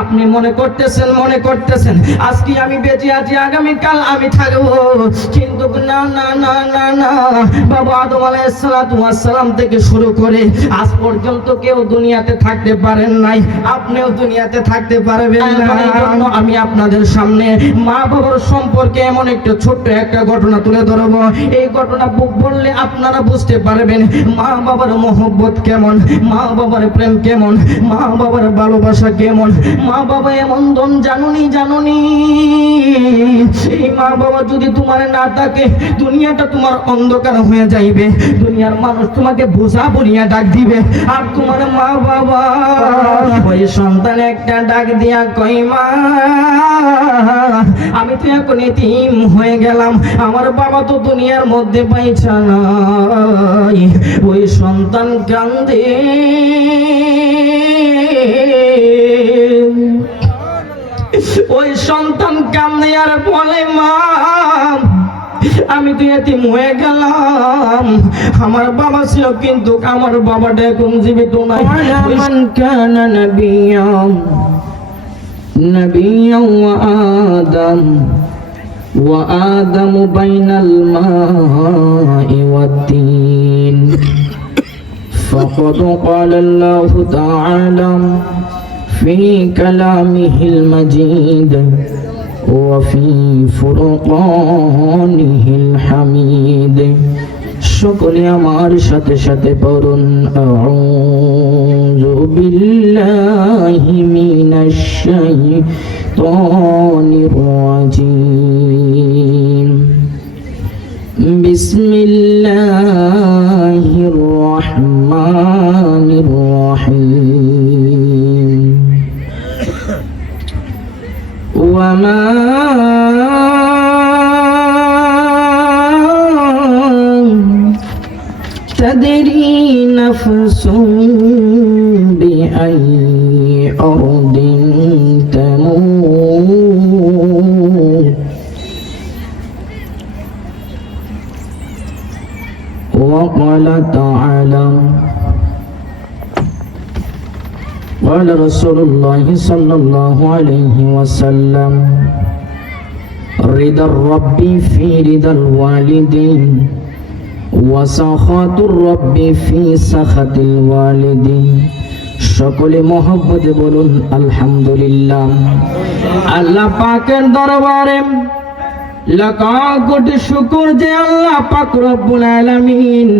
আপনি মনে করতেছেন আজকে আমি বেঁচে আছি, আগামীকাল আমি থাকবো, কিন্তু না না না না না, বাবা আদম আলাইহিস সালাতু ওয়াস সালাম থেকে শুরু করে আজ পর্যন্ত কেউ দুনিয়াতে থাকতে পারেন নাই, আপনিও দুনিয়াতে থাকতে পারবেন না। এই জন্য আমি আপনাদের সামনে মা বাবার সম্পর্কে এমন একটা ছোট্ট একটা ঘটনা তুলে ধরবো। এই ঘটনা বললে আপনারা বুঝতে পারবেন মা বাবার মহব্বত কেমন, মা বাবার প্রেম কেমন, মা বাবার ভালোবাসা কেমন। মা বাবা এমন ধন জানুনি, এই মা বাবা যদি তোমার না থাকে দুনিয়াটা তোমার অন্ধকার হয়ে যাইবে, দুনিয়ার মানুষ তোমাকে বোঝা বলিয়া ডাক দিবে। আর তোমার মা বাবা ওই সন্তান একটা ডাক দিয়া কই, মা আমি তো এখন এতিম হয়ে গেলাম, আমার বাবা তো দুনিয়ার মধ্যে পাইছা নাই। ওই সন্তান কান্দে, ওই সন্তান কান্দে আর বলে, মা আমি তো এতিম হয়ে গেলাম, আমার বাবা ছিল কিন্তু আমার বাবাটা এখন জীবিত নাই। মান কানা নবিয়্যান ওয়া আদম বাইনাল মাই ওয়াত-তিন ফাকাদ ক্বালা আল্লাহু তাআলা ফি কালামিহিল মাজিদ وفي فرقانه الحميد। সকলে আমার সাথে সাথে পড়ুন, আউযু বিল্লাহি মিনাশ শাইতানির রাজীম, বিসমিল্লাহির রহমানির রহিম। وما تدري نفس بأي أرض تموت وقال تعالى قال رسول الله صلى الله عليه وسلم رضا الرب في رضا الوالدين وسخط الرب في سخط الوالدين। সকলে মহব্বতে বলুন আলহামদুলিল্লাহ। আল্লাহ পাকের দরবারে লাখো কোটি শুকর যে আল্লাহ পাক রব্বুল আলামিন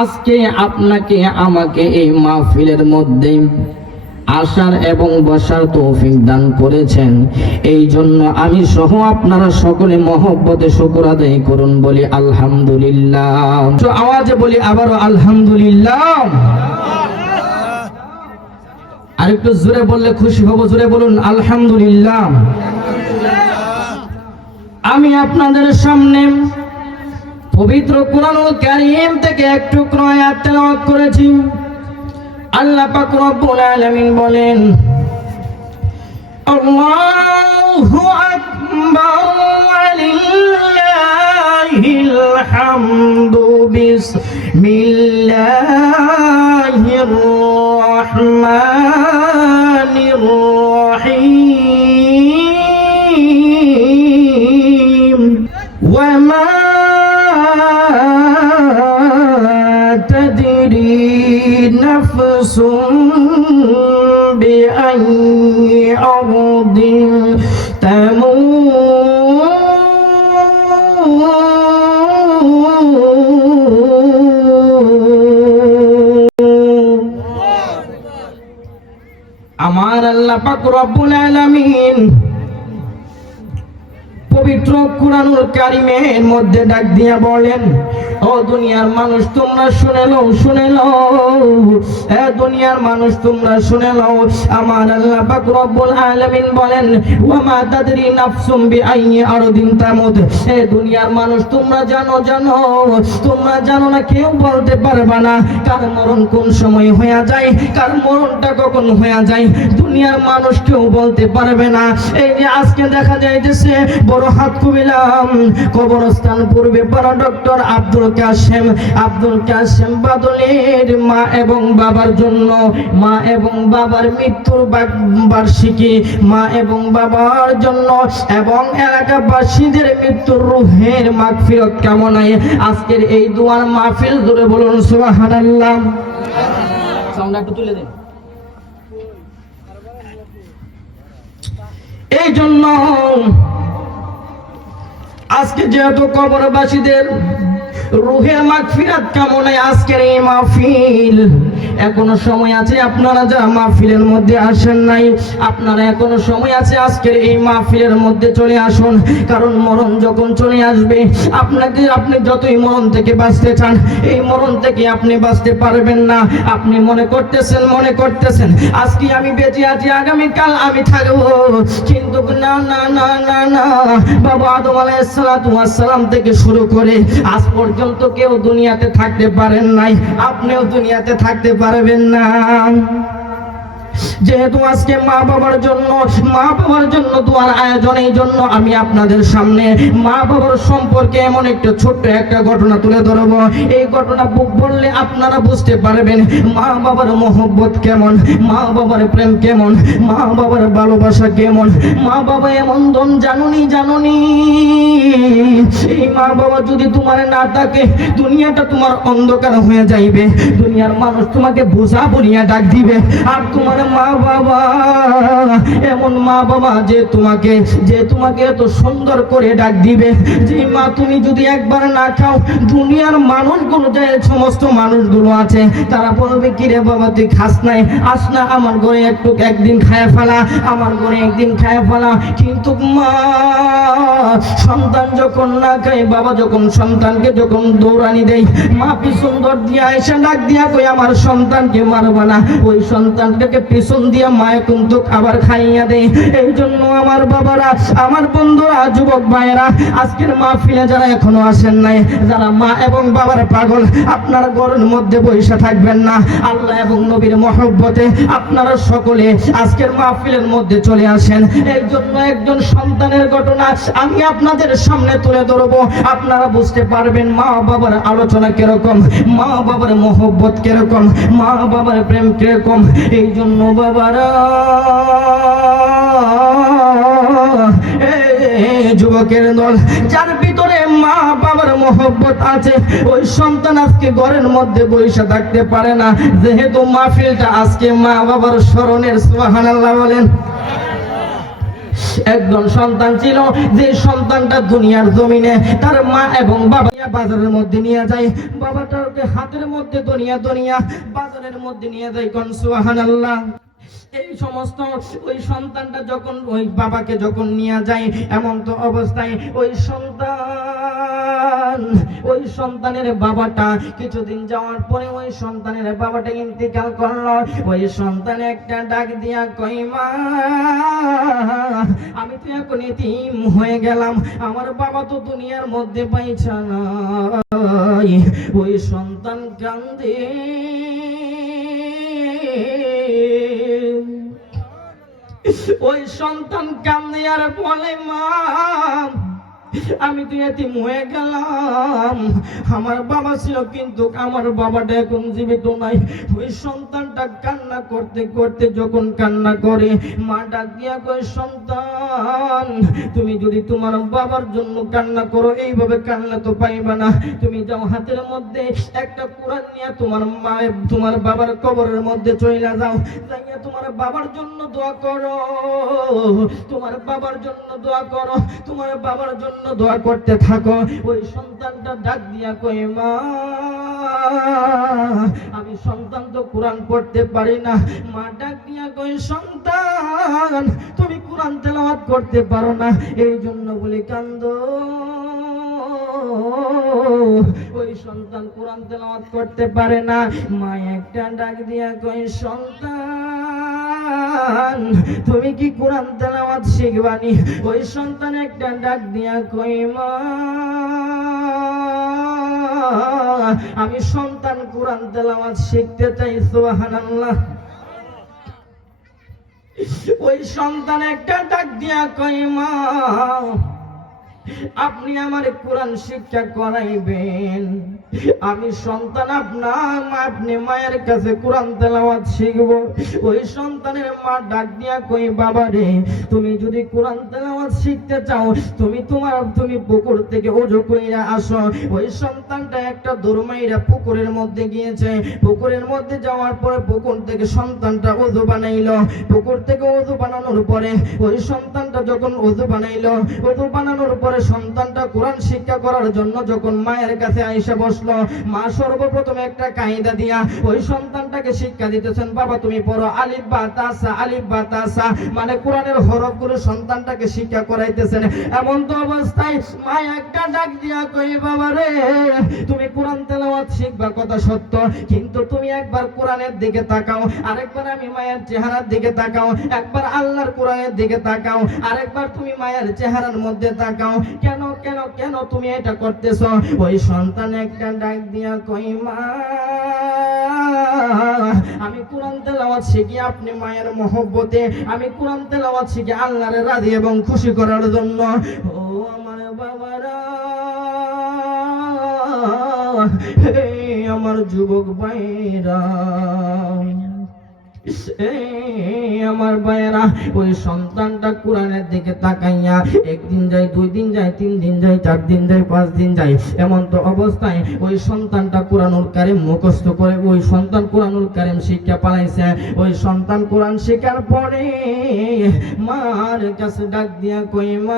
আজকে আপনাকে আমাকে এই মাহফিলের মধ্যে আসার এবং বসার তৌফিক দান করেছেন। এই জন্য আমি সহ আপনারা সকলে মহব্বতে শুকর আদায় করুন, বলি আলহামদুলিল্লাহ। তো আওয়াজে বলি আবারও আলহামদুলিল্লাহ। আরেকটু জোরে বললে খুশি হব, জোরে বলুন আলহামদুলিল্লাহ। আমি আপনাদের সামনে পবিত্র কুরআনুল কারীম থেকে এক টুকরো আয়াত তেলাওয়াত করেছি। আল্লাহ পাক রব্বুল আলামিন বলেন, আল্লাহু আকবার ওয়ালিল্লাহিল হামদু বিসমিল্লাহির রহমানির রহিম। ওয়া মা نفس بأي أرض আমার আল্লাহ পাক রব্বুল আলামিন পবিত্র কুরআনুল কারীমের মধ্যে ডাক দিয়া বলেন, ও দুনিয়ার মানুষ তোমরা শুনে নাও, এ দুনিয়ার মানুষ তোমরা শুনে নাও। আমার আল্লাহ পাক রব্বুল আলামিন বলেন, ওয়া মা তাদরি নাফসুম বিআইয়ি আরদিন তামুত। এ দুনিয়ার মানুষ তোমরা জানো না, কেউ বলতে পারবে না কার মরণ কোন সময় হয়ে যায়, কার মরণটা কখন হয়ে যায়, দুনিয়ার মানুষ কেউ বলতে পারবে না। এই যে আজকে দেখা যাইতেছে বড় হাত কুবিলাম কবরস্থান পূর্বে পাড়া ডক্টর আব্দুল কাশেম বাদলের মা এবং বাবার জন্য, মা এবং বাবার মৃত্যুর বার্ষিকী, মা এবং বাবার জন্য এবং এলাকাবাসীদের মৃত্যুর রূহের মাগফিরাত কামনায় আজকের এই দোয়ার মাহফিল। ধরে বলুন সুবহানাল্লাহ। সাউন্ড একটু তুলে দেন। এই জন্য আজকে যেহেতু কবরবাসীদের রূহের মাগফিরাত কামনায় আজকের এই মাহফিল, এখনো সময় আছে আপনারা যারা মাহফিলের মধ্যে আসেন নাই, আপনারা এখনো সময় আছে আজকের এই মাহফিলের মধ্যে চলে আসুন। কারণ মরণ যখন চলে আসবে, আপনি যতই মরণ থেকে বাঁচতে চান, এই মরণ থেকে আপনি বাঁচতে পারবেন না। আপনি মনে করতেছেন আজকে আমি বেঁচে আছি, আগামীকাল আমি থাকবো, কিন্তু না না না না না, বাবা আদম আলাইহিস সালাম থেকে শুরু করে আজ পর্যন্ত কেউ দুনিয়াতে থাকতে পারেন নাই, আপনিও দুনিয়াতে থাকতে পারবেন না। যেহেতু আজকে মা বাবার জন্য দোয়ার আয়োজন, এই জন্য আমি আপনাদের সামনে মা বাবার সম্পর্কে এমন একটা ছোট্ট একটা ঘটনা তুলে ধরব। এই ঘটনা বললে আপনারা বুঝতে পারবেন মা বাবার মহব্বত কেমন, মা বাবার প্রেম কেমন, মা বাবার ভালোবাসা কেমন। মা বাবা এমন ধন জানুনি, এই মা বাবা যদি তোমার না থাকে, দুনিয়াটা তোমার অন্ধকার হয়ে যাইবে। দুনিয়ার মানুষ তোমাকে বোঝা বলিয়া ডাক দিবে। আর তোমার মা বাবা এমন মা বাবা যে তোমাকে এত সুন্দর করে ডাক দিবে, যে মা তুমি যদি একবার না খাও, দুনিয়ার মানুষগুলো, যে সমস্ত মানুষগুলো আছে, তারা বলবে কি রে বাবা তুই খাস নাই, আস না আমার ঘরে একদিন খায় ফেলা, আমার ঘরে একদিন খায় ফেলা। কিন্তু মা সন্তান যখন না খায়, বাবা যখন সন্তানকে দৌড়ানি দেয়, মা পিছন দর দিয়া এসে ডাক দিয়া কই আমার সন্তানকে মারবা না, ওই সন্তানটাকে পিছন দিয়া মায়ে কিন্তু আবার খাইয়া দেয়। এই জন্য আমার বাবারা, আমার বন্ধুরা, যুবক ভাইয়েরা, আজকের মাহফিলে যারা এখনো আসেন নাই, যারা মা এবং বাবার পাগল, আপনারা ঘরের মধ্যে বসে থাকবেন না। আল্লাহ এবং নবীর মহব্বতে আপনারা সকলে আজকের মাহফিলের মধ্যে চলে আসেন। এই জন্য একজন সন্তানের ঘটনা আমি আপনাদের সামনে তুলে ধরবো, আপনারা বুঝতে পারবেন মা বাবার আলোচনা কিরকম, মা বাবার মহব্বত কিরকম, মা বাবার প্রেম কিরকম। এই জন্য বাবারা, যুবকের দল, যার ভিতরে মা বাবার মহব্বত আছে, ওই সন্তান আজকে ঘরের মধ্যে বসে থাকতে পারে না। যেহেতু মাহফিলটা আজকে মা বাবার স্মরণের, সুবহানাল্লাহ বলেন। একজন সন্তান ছিল, যে সন্তানটা দুনিয়ার জমিনে তার মা এবং বাবা বাজারের মধ্যে নিয়ে যায়, বাবাটাকে হাতের মধ্যে দুনিয়া বাজারের মধ্যে নিয়ে যায়, কোন সুবহানাল্লাহ। এই সমস্ত ওই সন্তানটা যখন ওই বাবাকে যখন নিয়ে যায়, এমন তো অবস্থায় ওই সন্তানের বাবাটা কিছুদিন যাওয়ার পরে ওই সন্তানের বাবাটা ইন্তেকাল করলো। ওই সন্তান একটা ডাক দিয়া কই মা, আমি তো এখন এতিম হয়ে গেলাম, আমার বাবা তো দুনিয়ার মধ্যে পাইছে না। ওই সন্তান কান্দে, ওই সন্তান কান্দে আর বলে মা, আমি তো এতিম হয়ে গেলাম, আমার বাবা ছিল কিন্তু আমার বাবাটা এখন জীবিত নাই। ওই সন্তানটা কান্না করতে করতে যখন কান্না করে, মা ডাক দিয়া কয় সন্তান, তুমি যদি তোমার বাবার জন্য কান্না করো, এইভাবে কান্না তো পাইবা না। তুমি যাও হাতের মধ্যে একটা কোরআন নিয়ে তোমার বাবার কবরের মধ্যে চইলা যাও, যাইয়া তোমার বাবার জন্য দোয়া করো, তোমার বাবার জন্য দোয়া করো, তোমার বাবার জন্য দোয়া করতে থাকো। ওই সন্তানটা ডাক দিয়া কই মা, আমি সন্তান তো কোরআন পড়তে পারি না। মা ডাক দিয়া কই সন্তান, তুমি কোরআন তেলাওয়াত করতে পারো না, এই জন্য বলি কান্দো। ওই সন্তান কোরআন তেলাওয়াত করতে পারে না। মা একটা ডাক দিয়া কই সন্তান, তুমি কি কোরআন তেলাওয়াত শিখবানি? ওই সন্তান একটা ডাক দিয়া কই মা, আমি সন্তান কোরআন তেলাওয়াত শিখতে চাই, সুবহানাল্লাহ। ওই সন্তান একটা ডাক দিয়া কই মা, আপনি আমার কোরআন শিক্ষা করাইবেন। আমি সন্তান আপনি মায়ের কাছে কোরআন তেলাওয়াত শিখব। ওই সন্তানের মা ডাক দিয়া কই, বাবা রে, তুমি যদি কোরআন তেলাওয়াত শিখতে চাও, তুমি পুকুর থেকে ওযু কইরা আসো। ওই সন্তানটা একটা দৌড় মাইরা পুকুরের মধ্যে গিয়েছে। পুকুরের মধ্যে যাওয়ার পরে পুকুর থেকে সন্তানটা ওযু বানাইলো। পুকুর থেকে ওযু বানানোর পরে ওই সন্তানটা যখন ওযু বানাইলো, ওযু বানানোর পরে সন্তানটা কোরআন শিক্ষা করার জন্য যখন মায়ের কাছে আইসা বসলো, মা সর্বপ্রথম একটা কায়দা দিয়া ওই সন্তানটাকে শিক্ষা দিতেছেন, বাবা তুমি পড়ো আলিফ বা তাসা, আলিফ বা তাসা, মানে কোরআনের হরফগুলো সন্তানটাকে শিক্ষা করাইতেছেন। এমন তো অবস্থায় মা একটা ডাক দিয়া কই, বাবা রে, তুমি কোরআন তেলাওয়াত শিখবা কথা সত্য, কিন্তু তুমি একবার কোরআনের দিকে তাকাও, আরেকবার আমি মায়ের চেহারার দিকে তাকাও, একবার আল্লাহর কোরআনের দিকে তাকাও, আরেকবার তুমি মায়ের চেহারার মধ্যে তাকাও। কেন কেন কেন তুমি এটা করতেছো? ওই সন্তান একটা ডাক দিয়া কই, মা, আমি কোরআন তেলাওয়াত শিখি আপনি মায়ের মহব্বতে, আমি কোরআন তেলাওয়াত শিখি আল্লাহর রাজি এবং খুশি করার জন্য। ও আমার বাবারা, হে আমার যুবক ভাইরা, আমার ভাইয়েরা, ওই সন্তানটা কোরআনের দিকে তাকাইয়া একদিন যায়, 2 দিন যায়, 3 দিন যায়, 4 দিন যায়, 5 দিন যায়। এমন তো অবস্থায় ওই সন্তানটা কোরআনুল কারীম মুখস্থ করে, ওই সন্তান কোরআনুল কারীম শিক্ষা পালাইছে। ওই সন্তান কোরআন শেখার পরে মার কাছে ডাক দিয়া কই, মা,